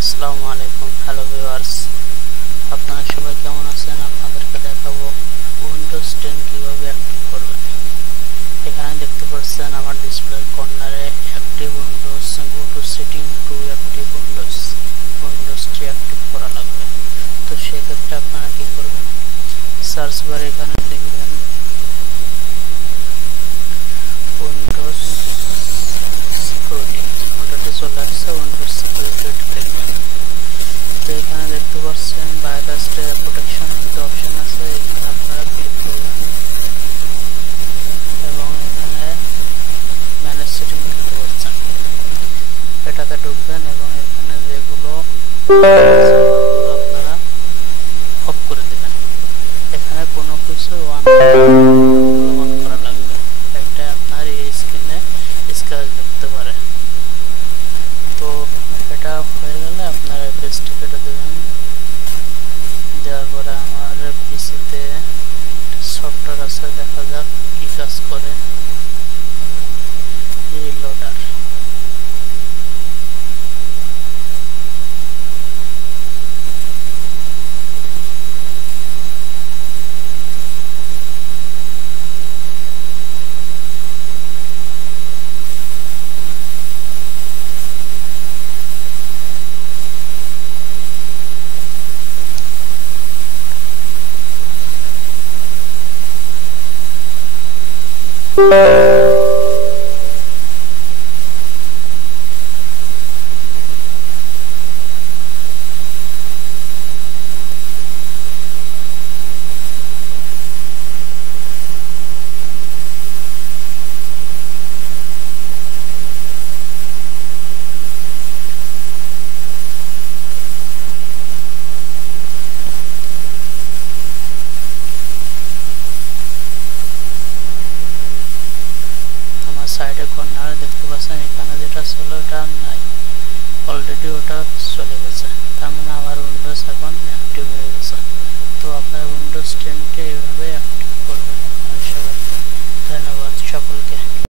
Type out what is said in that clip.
আসসালামু আলাইকুম, hello viewers, আপনারা সবাই কেমন আছেন? আপনাদেরকে দেখাবো উইন্ডোজ 10 কিভাবে অ্যাক্টিভ করবেন। এখানে দেখতে পাচ্ছেন আমার ডিসপ্লে কর্নারে active windows, go to setting to active উইন্ডোজটি অ্যাক্টিভ করা লাগবে। তো সেক্ষেত্রে আপনারা কি করবেন, সার্চ বারে এখানে লিখবেন উইন্ডোজ সিকিউরিটি, ওটাতে চলে আসছে উইন্ডোজ সিকিউরিটি লিখবেন। তো এখানে দেখতে পাচ্ছেন ভাইরাস প্রোটেকশন একটা অপশন আছে, এখানে আপনারা ক্লিক করবেন এবং এখানে ম্যানেজ সেটিং দেখতে পাচ্ছেন, এটাতে ঢুকবেন এবং এখানে যেগুলো আপনারা অফ করে দেবেন। এখানে কোনো কিছু অন করা লাগবে, এটা আপনার এই স্ক্রিনে স্ক্র্যাচ দেখতে পারে। তো এটা হয়ে গেলে আপনারা পেজটি কেটে দেবেন। দেওয়ার পরে আমার পিসিতে সফটওয়্যার আছে, দেখা যাক কি কাজ করে। রিলোডার, সাইডে কর্নারে দেখতে পাচ্ছেন এখানে যেটা ছিল ওটা নাই, অলরেডি ওটা চলে গেছে, তার মানে আমার উইন্ডোজ এখন অ্যাক্টিভ হয়ে গেছে। তো আপনার উইন্ডোজ 10 কে এইভাবে অ্যাক্টিভ করবেন।